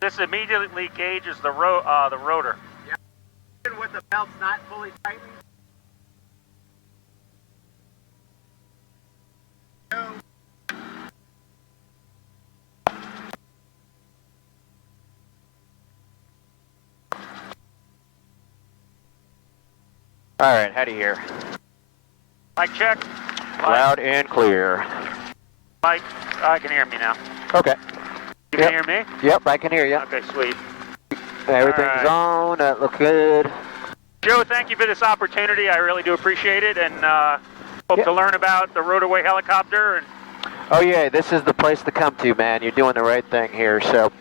This immediately gauges the rotor. Yeah. With the belts not fully tightened. All right, how do you hear? Mic check. Loud and clear. Mike, I can hear me now. Okay. You can hear me? Yep, I can hear you. Okay, sweet. Everything's on. That looks good. Joe, thank you for this opportunity. I really do appreciate it, and hope to learn about the Rotorway helicopter. And oh yeah, this is the place to come to, man. You're doing the right thing here. So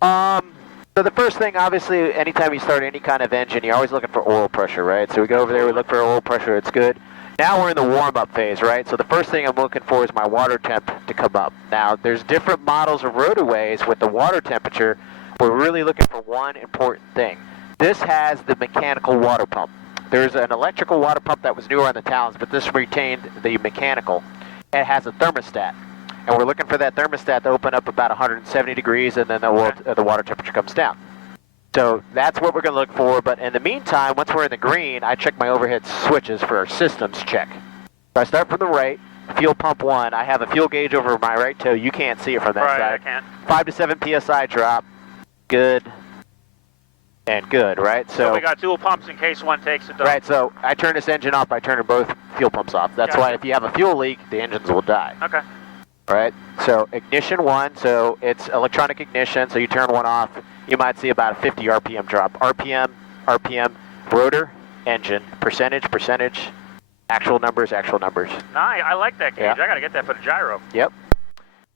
the first thing, obviously, anytime you start any kind of engine, you're always looking for oil pressure, right? So we go over there, we look for oil pressure. It's good. Now we're in the warm-up phase, right? So the first thing I'm looking for is my water temp to come up. Now, there's different models of Rotorways with the water temperature. We're really looking for one important thing. This has the mechanical water pump. There's an electrical water pump that was newer on the Talons, but this retained the mechanical. It has a thermostat. And we're looking for that thermostat to open up about 170 degrees, and then the water temperature comes down. So that's what we're going to look for, but in the meantime, once we're in the green, I check my overhead switches for our systems check. So I start from the right, fuel pump 1. I have a fuel gauge over my right toe. You can't see it from that side. Right, I can't. 5 to 7 PSI drop. Good. And good, right? So we got dual pumps in case one takes it. Right, so I turn this engine off by turning both fuel pumps off. That's why if you have a fuel leak, the engines will die. Okay. All right, so ignition 1, so it's electronic ignition, so you turn one off, you might see about a 50 RPM drop. RPM, rotor, engine, percentage, actual numbers. Nice, I like that gauge. Yeah. I got to get that for the gyro. Yep.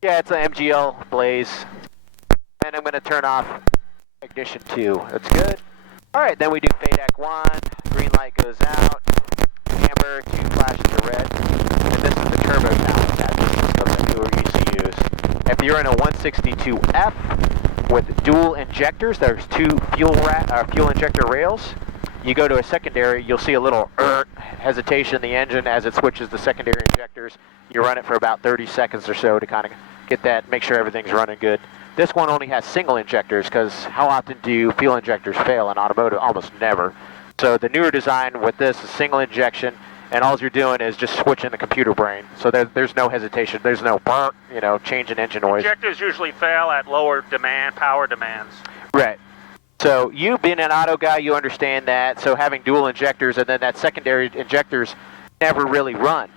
Yeah, it's an MGL blaze. And I'm going to turn off ignition 2. That's good. All right, then we do FADEC 1, green light goes out, amber, 2 flashes of red, and this is the turbo talent that we're used to use. If you're in a 162F with dual injectors, there's 2 fuel injector rails. You go to a secondary, you'll see a little hesitation in the engine as it switches to secondary injectors. You run it for about 30 seconds or so to kind of get that, make sure everything's running good. This one only has single injectors because how often do fuel injectors fail in automotive? Almost never. So the newer design with this is single injection, and all you're doing is just switching the computer brain. So there's no hesitation. There's no change in engine noise. Injectors usually fail at lower power demands. Right. So you being an auto guy, you understand that. So having dual injectors and then that secondary injectors never really run.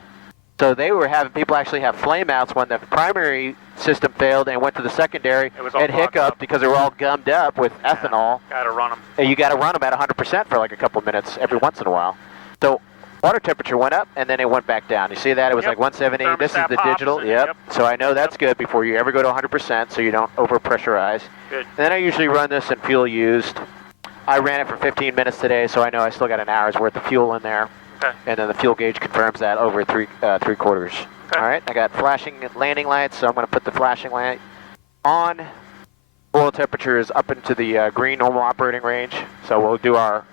So they were having people actually have flameouts when the primary system failed and went to the secondary and hiccuped because they were all gummed up with ethanol. Got to run them. And you got to run them at 100% for like a couple minutes every once in a while. So water temperature went up and then it went back down. You see that? It was like 170. This is the digital. Yep. So I know that's good before you ever go to 100% so you don't overpressurize. Good. And then I usually run this in fuel used. I ran it for 15 minutes today, so I know I still got an hour's worth of fuel in there. Okay. And then the fuel gauge confirms that over three quarters. Okay. All right, I got flashing landing lights, so I'm going to put the flashing light on. Oil temperature is up into the green normal operating range, so we'll do our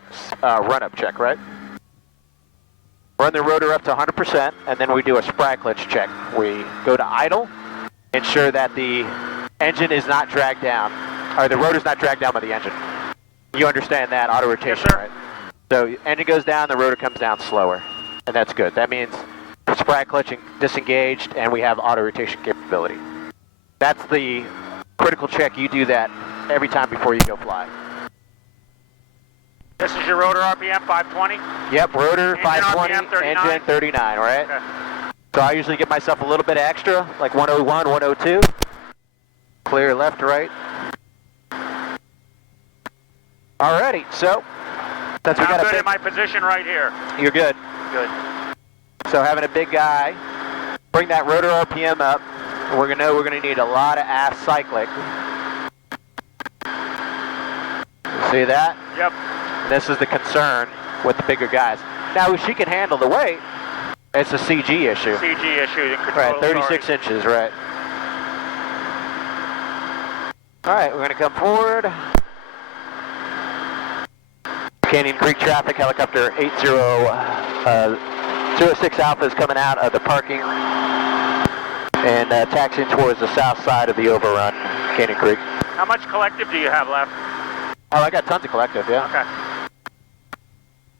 run-up check, right? Run the rotor up to 100%, and then we do a spry clutch check. We go to idle, ensure that the engine is not dragged down, or the rotor's not dragged down by the engine. You understand that, auto rotation, yes, right? So engine goes down, the rotor comes down slower, and that's good. That means spry clutching disengaged, and we have auto rotation capability. That's the critical check. You do that every time before you go fly. This is your rotor RPM, 520? Yep, rotor, engine 520, RPM, 39. engine 39, right? Okay. So I usually give myself a little bit extra, like 101, 102. Clear left, right. Alrighty, so since we got I'm good in my position right here. You're good. Good. So having a big guy, bring that rotor RPM up, and we're gonna need a lot of aft cyclic. See that? Yep. This is the concern with the bigger guys. Now, if she can handle the weight, it's a CG issue. CG issue. The control Right, 36 inches, right. All right, we're going to come forward. Canyon Creek traffic, helicopter 8006 Alpha is coming out of the parking and taxiing towards the south side of the overrun, Canyon Creek. How much collective do you have left? Oh, I got tons of collective, yeah. Okay.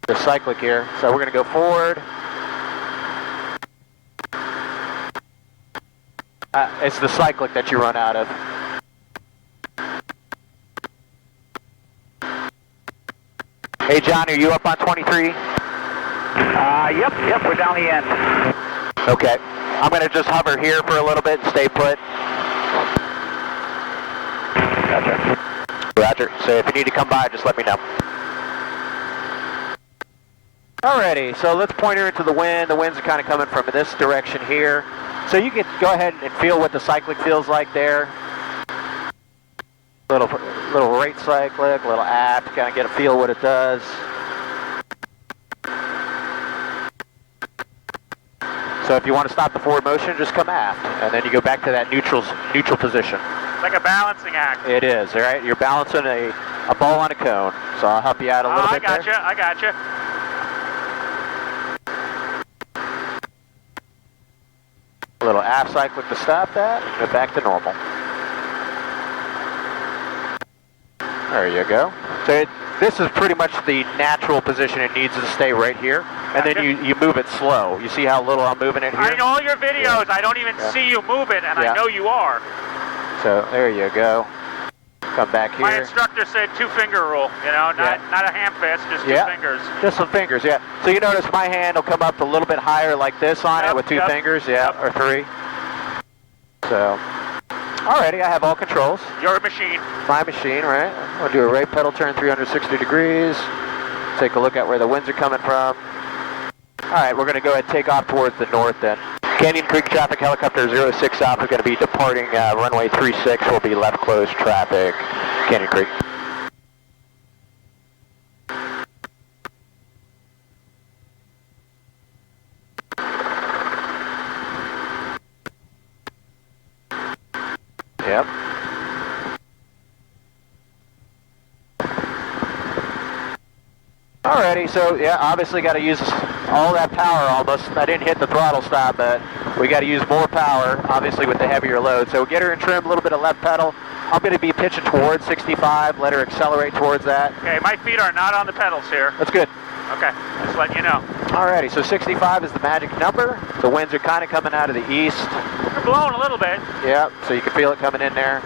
There's cyclic here, so we're going to go forward. It's the cyclic that you run out of. Hey John, are you up on 23? Yep, we're down the end. Okay. I'm going to just hover here for a little bit and stay put. Gotcha. Roger. So if you need to come by, just let me know. Alrighty, so let's point her into the wind. The winds are kind of coming from this direction here. So you can go ahead and feel what the cyclic feels like there. Little right cyclic, a little aft, kind of get a feel what it does. So if you want to stop the forward motion, just come aft, and then you go back to that neutral position. Like a balancing act. It is, all right? You're balancing a ball on a cone, so I'll help you out a little bit there. I gotcha. A little aft cyclic to stop that, and go back to normal. There you go. So this is pretty much the natural position it needs to stay right here. And then you move it slow. You see how little I'm moving it here? I know all your videos. I don't even see you move it, and I know you are. So there you go. Come back here. My instructor said 2-finger rule, you know, not a hand fist, just 2 fingers. Just some fingers, yeah. So you notice my hand will come up a little bit higher like this on it with 2 fingers, or 3. So, alrighty, I have all controls. Your machine. My machine, right? I'm going to do a right pedal turn 360 degrees. Take a look at where the winds are coming from. Alright, we're going to go ahead and take off towards the north then. Canyon Creek traffic, helicopter 06 Alpha is going to be departing runway 36. Will be left closed traffic, Canyon Creek. Yep. Alrighty, so yeah, obviously got to use all that power almost. I didn't hit the throttle stop, but we got to use more power, obviously, with the heavier load. So get her in trim, a little bit of left pedal. I'm going to be pitching towards 65, let her accelerate towards that. Okay, my feet are not on the pedals here. That's good. Okay, just letting you know. Alrighty, so 65 is the magic number. The winds are kind of coming out of the east. They're blowing a little bit. Yeah, so you can feel it coming in there.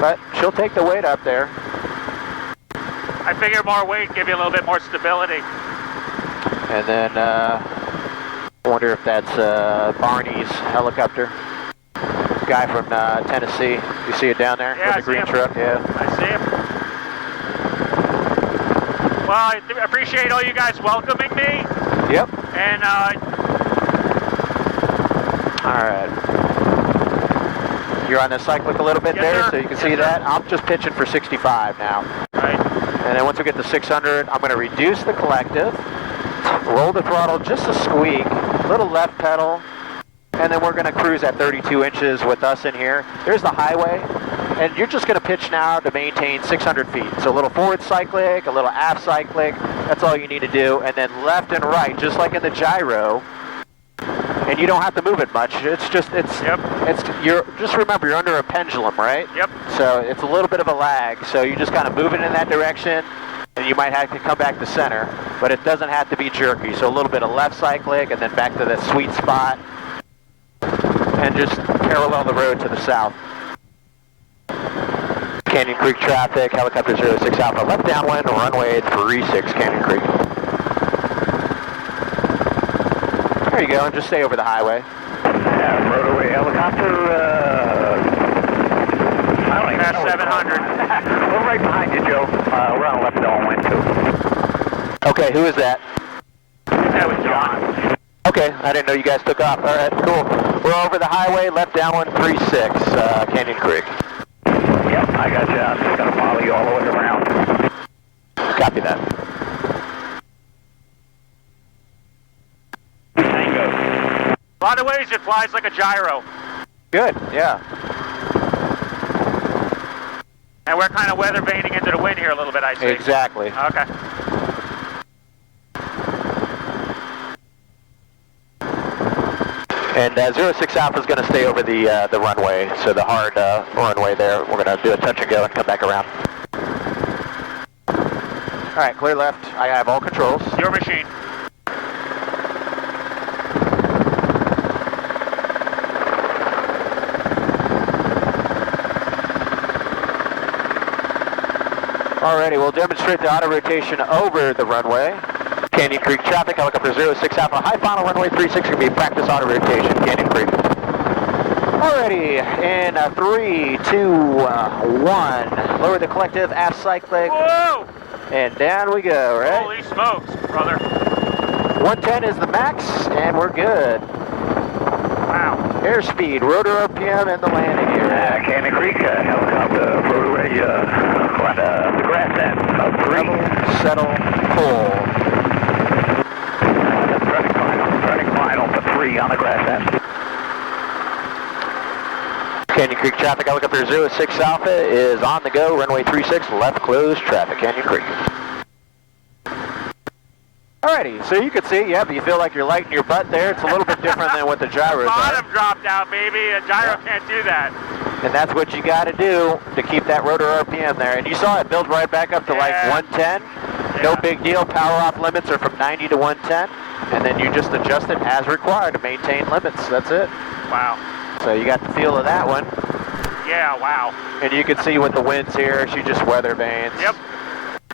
But she'll take the weight up there. I figure more weight, give you a little bit more stability. And then, I wonder if that's Barney's helicopter. Guy from Tennessee. You see it down there? Yeah, with the green truck? Yeah. I see him. Well, I appreciate all you guys welcoming me. Yep. And, Alright. You're on the cyclic a little bit there, so you can see that. I'm just pitching for 65 now. Right. And then once we get to 600, I'm going to reduce the collective, roll the throttle just a squeak, little left pedal, and then we're going to cruise at 32 inches with us in here. There's the highway, and you're just going to pitch now to maintain 600 feet. So a little forward cyclic, a little aft cyclic, that's all you need to do. And then left and right, just like in the gyro, and you don't have to move it much. It's just, just remember, you're under a pendulum, right? Yep. So it's a little bit of a lag. So you just kind of move it in that direction, and you might have to come back to center, but it doesn't have to be jerky. So a little bit of left cyclic, and then back to that sweet spot, and just parallel the road to the south. Canyon Creek traffic, helicopter 06 Alpha, left downwind, runway 36, Canyon Creek. There you go, and just stay over the highway. Rotorway helicopter, I don't even know. 700. We're right behind you, Joe. We're on left downwind, too. Okay, who is that? That was John. Okay, I didn't know you guys took off. All right, cool. We're over the highway, left downwind 36, Canyon Creek. Yep, I got you. I'm just going to follow you all the way around. Copy that. A lot of ways it flies like a gyro. Good, yeah. And we're kind of weather vaning into the wind here a little bit, I see. Exactly. Okay. And 06 Alpha is going to stay over the runway, so the hard runway there. We're going to do a touch and go and come back around. All right, clear left. I have all controls. Your machine. Alrighty, we'll demonstrate the auto rotation over the runway. Canyon Creek traffic, helicopter 06 Alpha, high final runway 36, going to be practice auto rotation, Canyon Creek. Alrighty, in 3, 2, 1, lower the collective, aft cyclic. Whoa! And down we go, right? Holy smokes, brother. 110 is the max, and we're good. Wow. Airspeed, rotor RPM, and the landing gear. Canyon Creek, helicopter, Rotorway, the grass end, 3. Level, settle, pull. Turning final for 3 on the grass end. Canyon Creek traffic, helicopter 06 Alpha is on the go, runway 36, left closed traffic, Canyon Creek. Alrighty, so you can see, yep, you feel like you're lighting your butt there. It's a little bit different than what the gyros are. Bottom dropped out, baby. A gyro can't do that. And that's what you got to do to keep that rotor RPM there. And you saw it build right back up to like 110. No big deal. Power off limits are from 90 to 110. And then you just adjust it as required to maintain limits. That's it. Wow. So you got the feel of that one. Yeah, wow. And you can see with the winds here, she just weather vanes. Yep.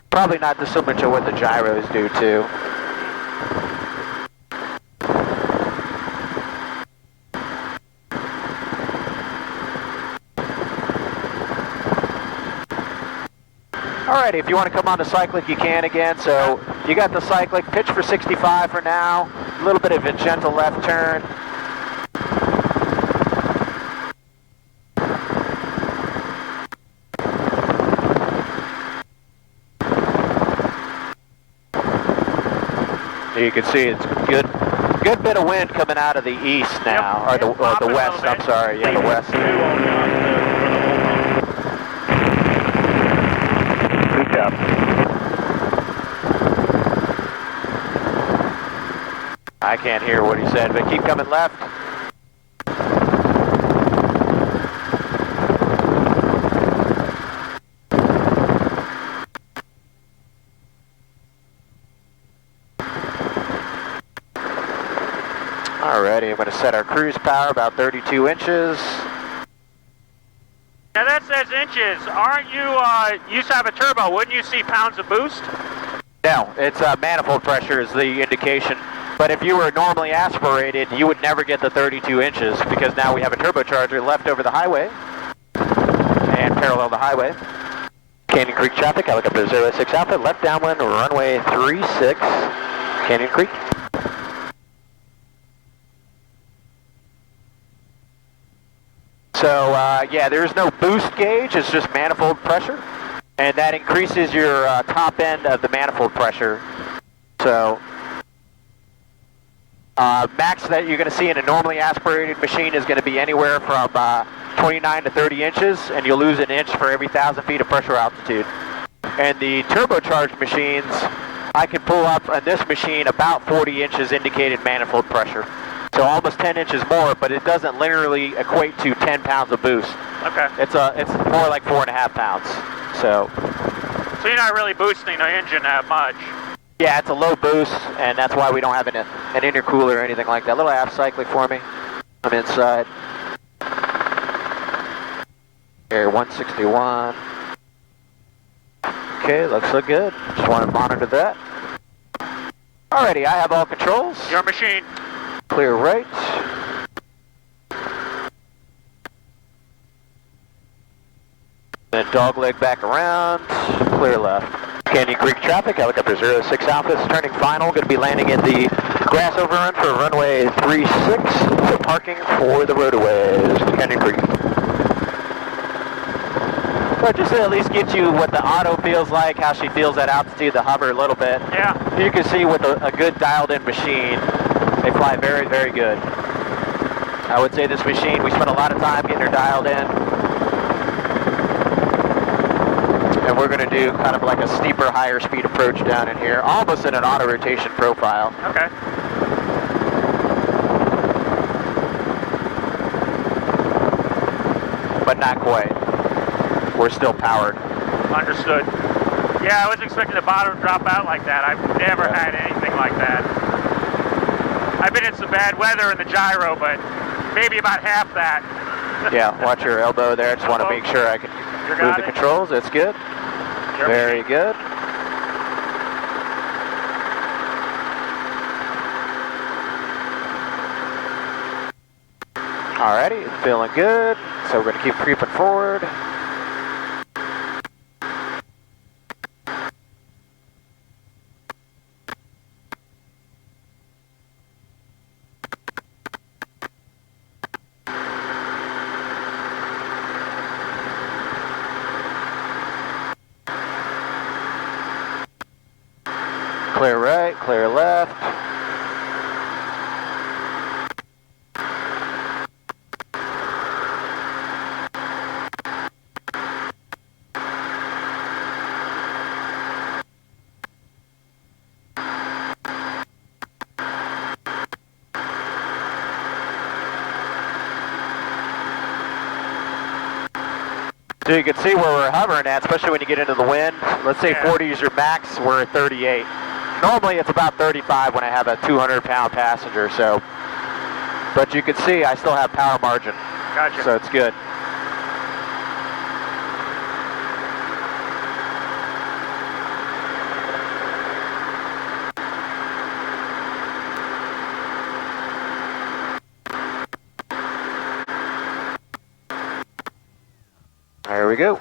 Probably not dissimilar to what the gyros do too. Alrighty, if you want to come on the cyclic, you can again. So you got the cyclic, pitch for 65 for now. A little bit of a gentle left turn. You can see it's good bit of wind coming out of the east now, or the west. I'm sorry, yeah, the west. Good job. I can't hear what he said, but keep coming left. Alrighty, I'm going to set our cruise power about 32 inches. Now that says inches. Aren't you, used to have a turbo, wouldn't you see pounds of boost? No, it's manifold pressure is the indication. But if you were normally aspirated, you would never get the 32 inches because now we have a turbocharger left over the highway and parallel the highway. Canyon Creek traffic, helicopter 06 Alpha, left downwind, runway 36, Canyon Creek. So, yeah, there's no boost gauge, it's just manifold pressure, and that increases your top end of the manifold pressure. So, max that you're going to see in a normally aspirated machine is going to be anywhere from 29 to 30 inches, and you'll lose an inch for every 1,000 feet of pressure altitude. And the turbocharged machines, I can pull up on this machine about 40 inches indicated manifold pressure. So almost 10 inches more, but it doesn't linearly equate to 10 pounds of boost. Okay. It's more like 4.5 pounds. So you're not really boosting the engine that much. Yeah, it's a low boost, and that's why we don't have an intercooler or anything like that. A little aft cyclic for me. I'm inside. Here, 161. Okay, looks so good. Just want to monitor that. Alrighty, I have all controls. Your machine. Clear right. Then dogleg back around. Clear left. Canyon Creek traffic, helicopter 06 Alpha is turning final. Going to be landing at the grass overrun for runway 36. So parking for the rotorways. Canyon Creek. So just to at least get you what the auto feels like, how she feels at altitude, the hover a little bit. Yeah. You can see with a good dialed-in machine, they fly very, very good. I would say this machine, we spent a lot of time getting her dialed in. And we're going to do kind of like a steeper, higher speed approach down in here, almost in an auto rotation profile. Okay. but not quite. We're still powered. Understood. Yeah, I wasn't expecting the bottom to drop out like that. I've never had anything like that. I've been in some bad weather in the gyro, but maybe about half that. Yeah, watch your elbow there. I just want to make sure I can move the controls. That's good. Very good. Alrighty, feeling good. So we're going to keep creeping forward. Clear right, clear left. So you can see where we're hovering at, especially when you get into the wind. Let's say 40 is your max, we're at 38. Normally it's about 35 when I have a 200-pound passenger, so. But you can see I still have power margin. Gotcha. So it's good. There we go.